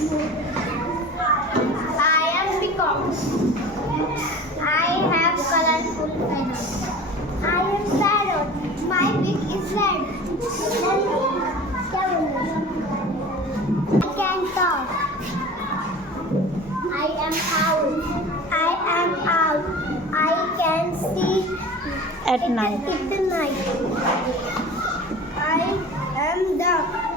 I am peacock. I have colorful feathers. I am parrot. My beak is red. I can talk. I am owl. I am owl. I can see At night. at night. I am duck.